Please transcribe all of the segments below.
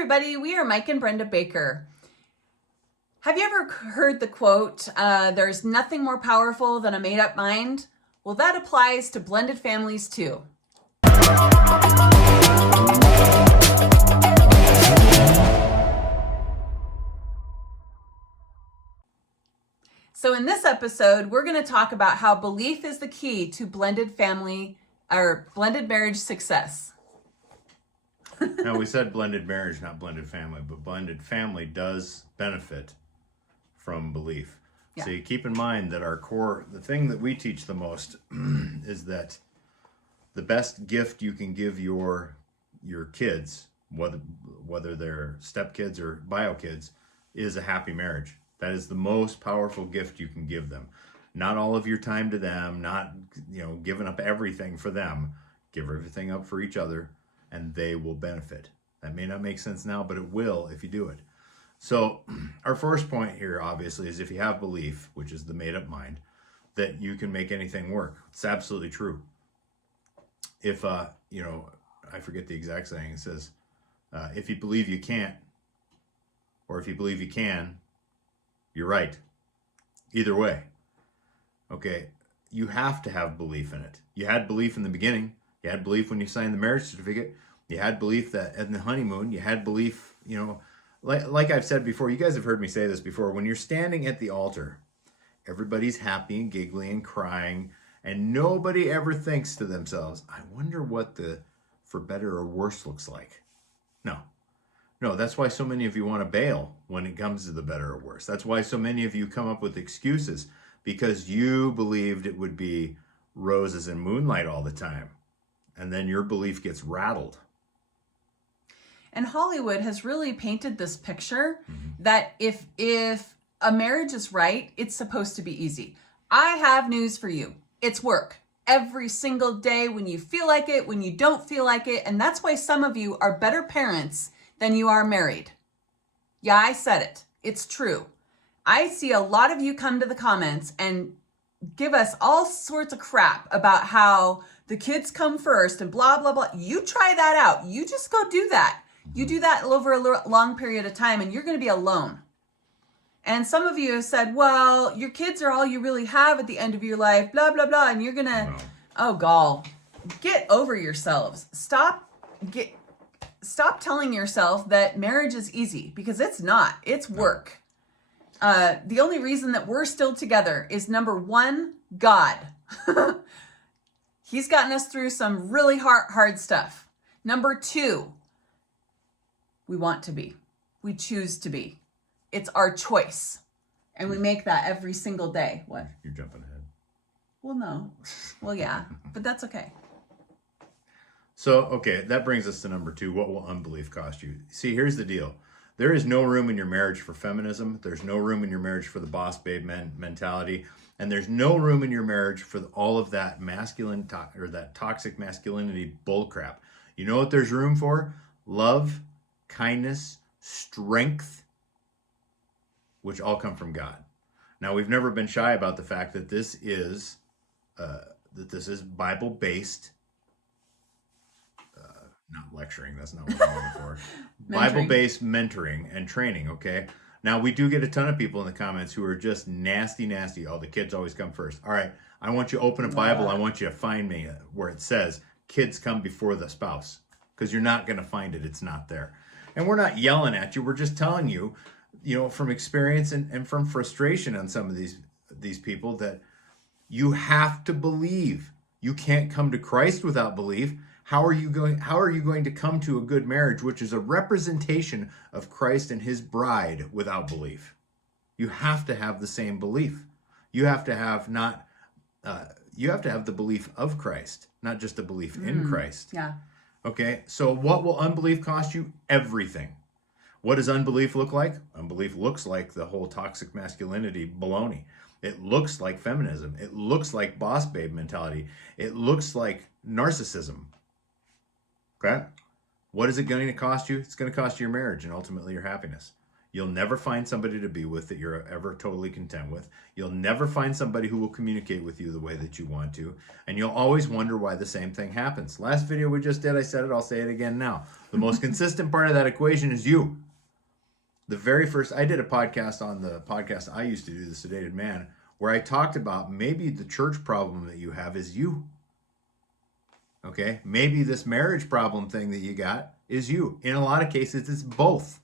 everybody, we are Mike and Brenda Baker. Have you ever heard the quote, there's nothing more powerful than a made-up mind? Well, that applies to blended families too. So in this episode, we're going to talk about how belief is the key to blended family or blended marriage success. Now, we said blended marriage, not blended family, but blended family does benefit from belief. Yeah. So you keep in mind that our core, the thing that we teach the most is that the best gift you can give your kids, whether they're stepkids or bio kids, is a happy marriage. That is the most powerful gift you can give them. Not all of your time to them, not giving up everything for them. Give everything up for each other, and they will benefit. That may not make sense now, but it will if you do it. So our first point here, obviously, is if you have belief, which is the made-up mind, that you can make anything work. It's absolutely true. If, I forget the exact saying, it says, if you believe you can't, or if you believe you can, you're right. Either way. Okay, you have to have belief in it. You had belief in the beginning. You had belief when you signed the marriage certificate. You had belief that in the honeymoon. You had belief, like I've said before, you guys have heard me say this before, when you're standing at the altar, everybody's happy and giggly and crying, and nobody ever thinks to themselves, I wonder what the for better or worse looks like. No, that's why so many of you want to bail when it comes to the better or worse. That's why so many of you come up with excuses, because you believed it would be roses and moonlight all the time. And then your belief gets rattled. And Hollywood has really painted this picture that if a marriage is right, it's supposed to be easy. I have news for you. It's work. Every single day, when you feel like it, when you don't feel like it. And that's why some of you are better parents than you are married. Yeah, I said it. It's true. I see a lot of you come to the comments and give us all sorts of crap about how the kids come first and blah, blah, blah. You try that out. You just go do that. You do that over a long period of time and you're going to be alone. And some of you have said, well, your kids are all you really have at the end of your life, blah, blah, blah. And you're going to, oh, gall, get over yourselves. Stop telling yourself that marriage is easy, because it's not. It's work. The only reason that we're still together is, number one, God. He's gotten us through some really hard stuff. Number two, we want to be. We choose to be. It's our choice. And we make that every single day. What? You're jumping ahead. Well, no. Well, yeah, but that's okay. So, okay, that brings us to number two. What will unbelief cost you? See, here's the deal. There is no room in your marriage for feminism. There's no room in your marriage for the boss babe mentality. And there's no room in your marriage for all of that masculine or that toxic masculinity bullcrap. You know what there's room for? Love, kindness, strength, which all come from God. Now, we've never been shy about the fact that this is Bible-based. Not lecturing, that's not what I'm looking for. Bible-based mentoring and training, okay? Now, we do get a ton of people in the comments who are just nasty. Oh, the kids always come first. All right, I want you to open a Bible. I want you to find me where it says kids come before the spouse, because you're not going to find it. It's not there. And we're not yelling at you. We're just telling you, from experience and from frustration on some of these people, that you have to believe. You can't come to Christ without belief. How are you going to come to a good marriage, which is a representation of Christ and his bride, without belief? You have to have the same belief. You have to have the belief of Christ, not just a belief in Christ. Yeah. Okay. So what will unbelief cost you? Everything. What does unbelief look like? Unbelief looks like the whole toxic masculinity baloney. It looks like feminism. It looks like boss babe mentality. It looks like narcissism. Okay? What is it going to cost you? It's going to cost you your marriage and ultimately your happiness. You'll never find somebody to be with that you're ever totally content with. You'll never find somebody who will communicate with you the way that you want to. And you'll always wonder why the same thing happens. Last video we just did, I said it, I'll say it again now. The most consistent part of that equation is you. The very first, I did a podcast on the podcast I used to do, The Sedated Man, where I talked about maybe the church problem that you have is you. Okay? Maybe this marriage problem thing that you got is you. In a lot of cases, it's both.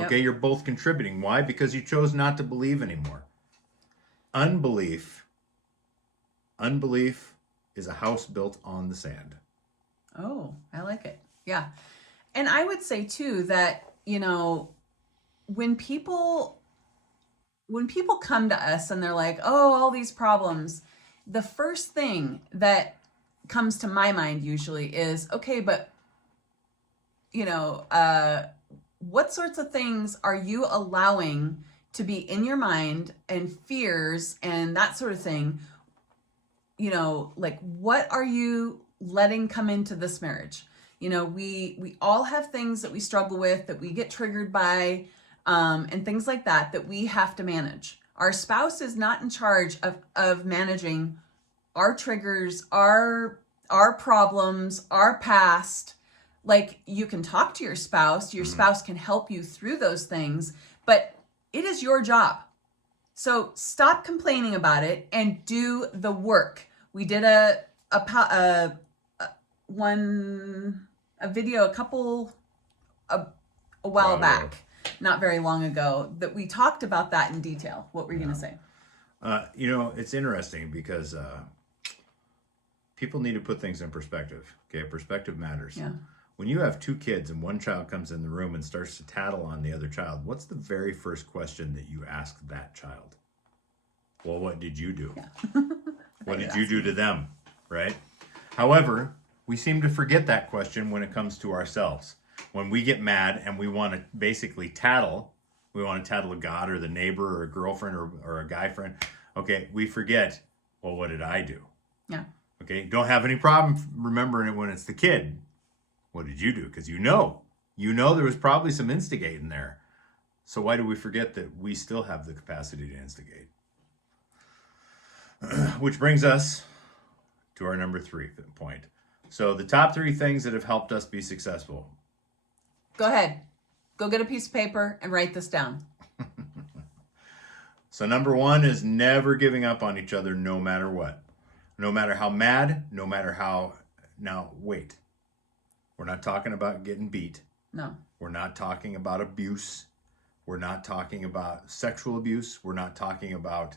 Okay, Yep. you're both contributing. Why? Because you chose not to believe anymore. Unbelief is a house built on the sand. Oh, I like it. Yeah. And I would say too that, when people come to us and they're like, "Oh, all these problems," the first thing that comes to my mind usually is, okay, but what sorts of things are you allowing to be in your mind, and fears and that sort of thing? Like, what are you letting come into this marriage? We all have things that we struggle with, that we get triggered by, and things like that we have to manage. Our spouse is not in charge of managing our triggers, our problems, our past. Like, you can talk to your spouse spouse can help you through those things, but it is your job. So stop complaining about it and do the work. We did a video a while back, not very long ago, that we talked about that in detail. What were you going to say? It's interesting because people need to put things in perspective. Okay, perspective matters. Yeah. When you have two kids and one child comes in the room and starts to tattle on the other child, what's the very first question that you ask that child? Well, what did you do? Yeah. What did you do to them? Right? However, we seem to forget that question when it comes to ourselves. When we get mad and we want to basically tattle, we want to tattle a God or the neighbor or a girlfriend or a guy friend. Okay, we forget, well, what did I do? Yeah. Okay, don't have any problem remembering it when it's the kid. What did you do? Because you know there was probably some instigating there. So why do we forget that we still have the capacity to instigate? Which brings us to our number 3 point. So the top 3 things that have helped us be successful. Go ahead. Go get a piece of paper and write this down. So number 1 is never giving up on each other no matter what. No matter how mad, no matter how... Now, wait. We're not talking about getting beat. No. We're not talking about abuse. We're not talking about sexual abuse. We're not talking about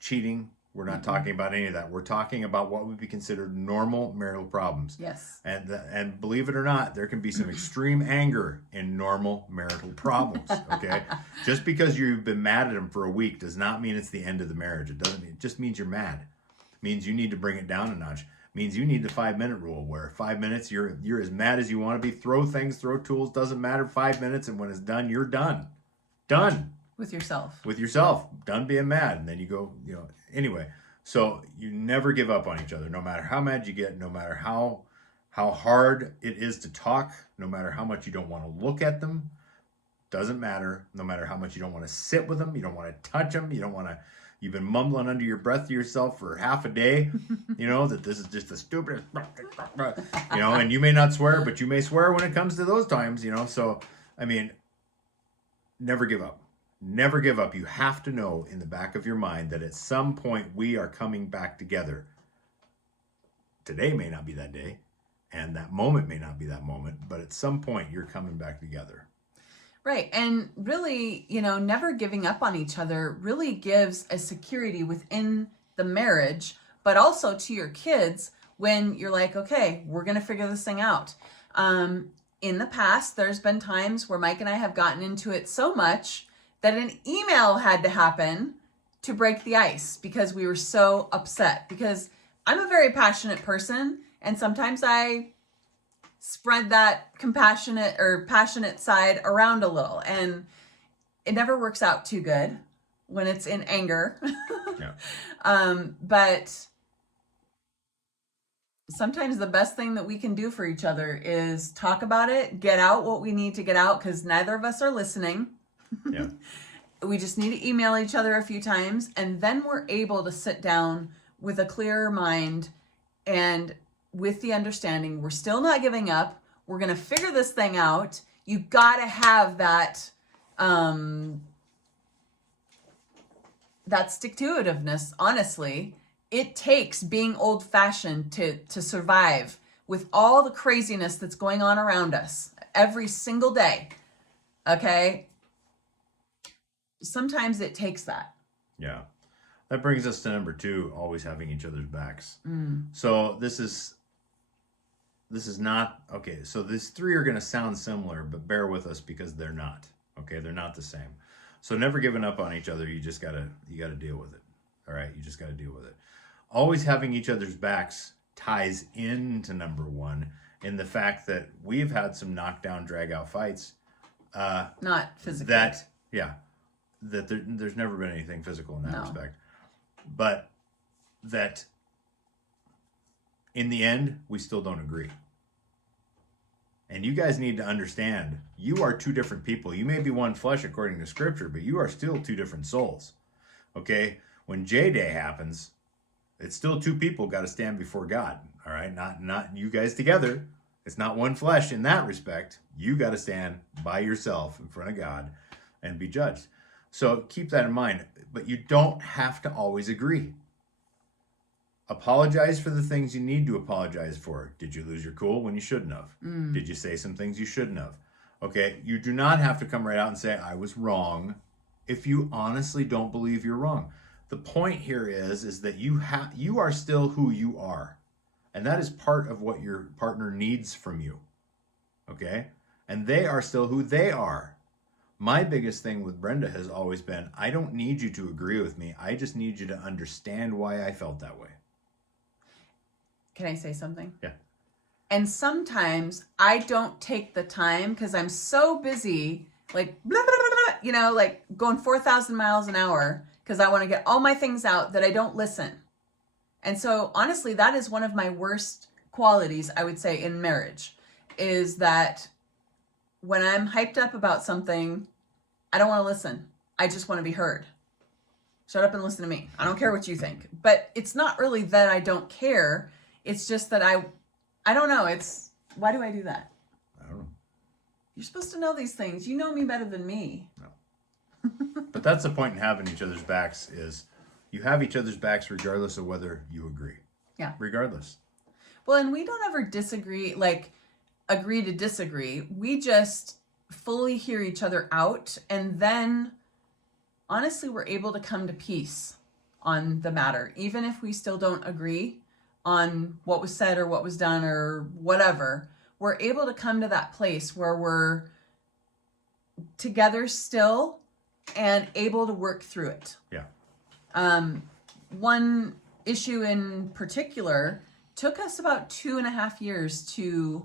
cheating. We're not talking about any of that. We're talking about what would be considered normal marital problems. Yes. And believe it or not, there can be some extreme anger in normal marital problems. Okay, just because you've been mad at them for a week does not mean it's the end of the marriage. It just means you're mad. It means you need to bring it down a notch. It means you need the 5-minute rule, where 5 minutes you're as mad as you want to be. Throw things, throw tools, doesn't matter. 5 minutes, and when it's done, you're done. Done. With yourself. With yourself. Done being mad. And then you go, anyway. So you never give up on each other, no matter how mad you get, no matter how hard it is to talk, no matter how much you don't want to look at them. Doesn't matter. No matter how much you don't want to sit with them, you don't want to touch them, you've been mumbling under your breath to yourself for half a day, that this is just the stupidest, and you may not swear, but you may swear when it comes to those times, So, never give up. Never give up. You have to know in the back of your mind that at some point we are coming back together. Today may not be that day, and that moment may not be that moment, but at some point you're coming back together. Right. And really, never giving up on each other really gives a security within the marriage, but also to your kids when you're like, okay, we're going to figure this thing out. In the past, there's been times where Mike and I have gotten into it so much that an email had to happen to break the ice because we were so upset. Because I'm a very passionate person, and sometimes I spread that compassionate or passionate side around a little, and it never works out too good when it's in anger. Yeah. But Sometimes the best thing that we can do for each other is talk about it, get out what we need to get out, because neither of us are listening. Yeah. We just need to email each other a few times, and then we're able to sit down with a clearer mind and with the understanding we're still not giving up. We're going to figure this thing out. You got to have that that stick-to-itiveness, honestly. It takes being old-fashioned to survive with all the craziness that's going on around us every single day. Okay? Sometimes it takes that. Yeah. That brings us to number 2, always having each other's backs. So this is not, okay, so these 3 are going to sound similar, but bear with us because they're not. Okay, they're not the same. So never giving up on each other, you gotta deal with it. All right, you just gotta deal with it. Always having each other's backs ties into number 1 in the fact that we've had some knockdown, drag out fights. Not physically. There's never been anything physical in that No. respect. But that in the end, we still don't agree. And you guys need to understand, you are 2 different people. You may be one flesh according to scripture, but you are still 2 different souls. Okay? When J-Day happens, it's still 2 people got to stand before God. All right? Not you guys together. It's not one flesh in that respect. You got to stand by yourself in front of God and be judged. So keep that in mind. But you don't have to always agree. Apologize for the things you need to apologize for. Did you lose your cool when you shouldn't have? Did you say some things you shouldn't have? Okay, you do not have to come right out and say, I was wrong, if you honestly don't believe you're wrong. The point here is that you are still who you are. And that is part of what your partner needs from you. Okay? And they are still who they are. My biggest thing with Brenda has always been, I don't need you to agree with me. I just need you to understand why I felt that way. Can I say something? Yeah. And sometimes I don't take the time because I'm so busy, like, blah, blah, blah, blah, like going 4,000 miles an hour because I want to get all my things out that I don't listen. And so, honestly, that is one of my worst qualities, I would say, in marriage, is that when I'm hyped up about something, I don't want to listen. I just want to be heard. Shut up and listen to me. I don't care what you think. But it's not really that I don't care. It's just that I don't know. Why do I do that? I don't know. You're supposed to know these things. You know me better than me. No. But that's the point in having each other's backs is you have each other's backs regardless of whether you agree. Yeah. Regardless. Well, and we don't ever disagree, like agree to disagree. We just fully hear each other out. And then, honestly, we're able to come to peace on the matter. Even if we still don't agree on what was said or what was done or whatever, we're able to come to that place where we're together still and able to work through it. Yeah. One issue in particular took us about 2.5 years to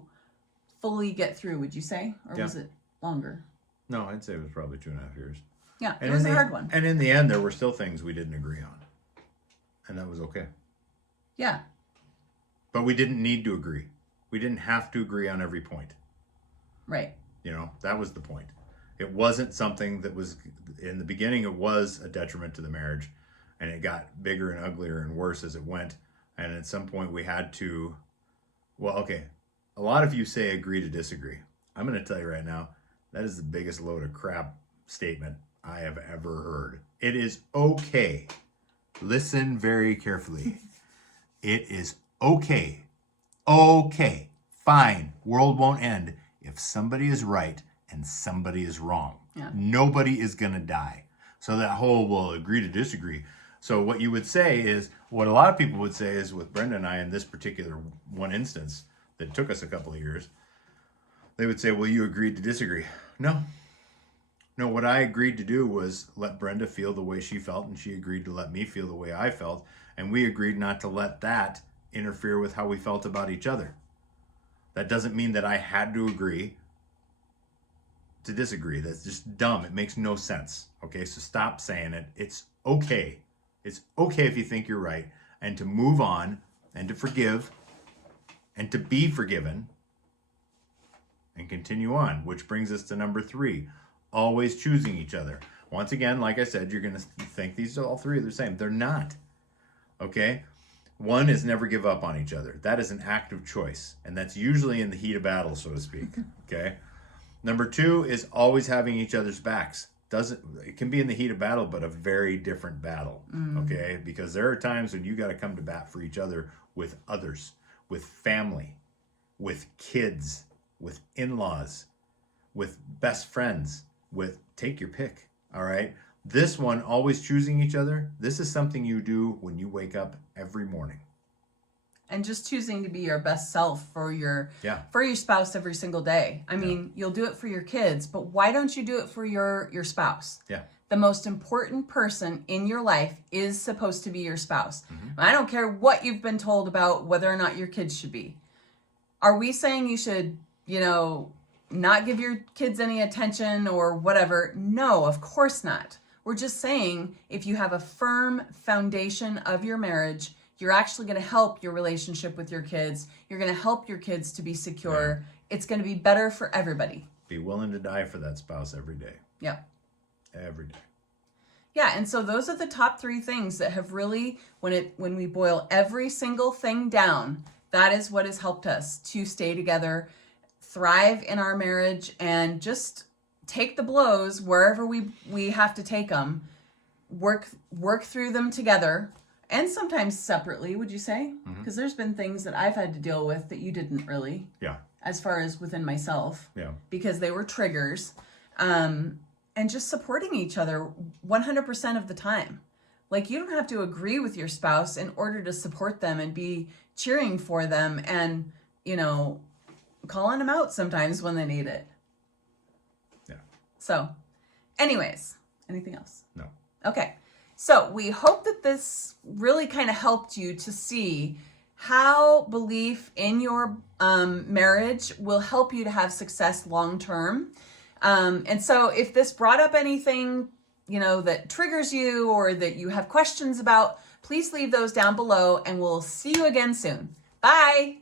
fully get through, would you say? Or was it longer? No, I'd say it was probably 2.5 years. Yeah, it was a hard one. And in the end, there were still things we didn't agree on. And that was okay. Yeah. But we didn't need to agree. We didn't have to agree on every point. Right. That was the point. It wasn't something that was, in the beginning, it was a detriment to the marriage. And it got bigger and uglier and worse as it went. And at some point we had to, a lot of you say agree to disagree. I'm going to tell you right now, that is the biggest load of crap statement I have ever heard. It is okay. Listen very carefully. It is okay. Okay. Fine. World won't end if somebody is right and somebody is wrong. Yeah. Nobody is going to die. So that whole, agree to disagree. So what you would say is, what a lot of people would say is with Brenda and I in this particular one instance that took us a couple of years, they would say, well, you agreed to disagree. No, what I agreed to do was let Brenda feel the way she felt, and she agreed to let me feel the way I felt, and we agreed not to let that interfere with how we felt about each other. That doesn't mean that I had to agree to disagree. That's just dumb. It makes no sense. Okay, so stop saying it. It's okay. It's okay if you think you're right, and to move on and to forgive and to be forgiven, and continue on, which brings us to number 3, always choosing each other. Once again, like I said, you're going to think these all 3 are the same. They're not. Okay? One is never give up on each other. That is an active choice, and that's usually in the heat of battle, so to speak. Okay? Number 2 is always having each other's backs. It can be in the heat of battle, but a very different battle. Okay? Because there are times when you got to come to bat for each other with others, with family, with kids, with in-laws, with best friends, with take your pick. All right? This one, always choosing each other, this is something you do when you wake up every morning. And just choosing to be your best self for your spouse every single day. I mean, you'll do it for your kids, but why don't you do it for your spouse? Yeah. The most important person in your life is supposed to be your spouse. I don't care what you've been told about whether or not your kids should be. Are we saying you should, not give your kids any attention or whatever? No, of course not. We're just saying if you have a firm foundation of your marriage, you're actually going to help your relationship with your kids. You're going to help your kids to be secure. Yeah. It's going to be better for everybody. Be willing to die for that spouse every day. Yeah. Every day. Yeah, and so those are the top 3 things that have really, when we boil every single thing down, that is what has helped us to stay together, thrive in our marriage, and just take the blows wherever we have to take them, work through them together, and sometimes separately, would you say? Because there's been things that I've had to deal with that you didn't really. Yeah. As far as within myself. Yeah. Because they were triggers. And just supporting each other 100% of the time. Like, you don't have to agree with your spouse in order to support them and be cheering for them and, calling them out sometimes when they need it. Yeah. So, anyways, anything else? No. Okay. So we hope that this really kind of helped you to see how belief in your marriage will help you to have success long term. And so if this brought up anything, that triggers you or that you have questions about, please leave those down below, and we'll see you again soon. Bye.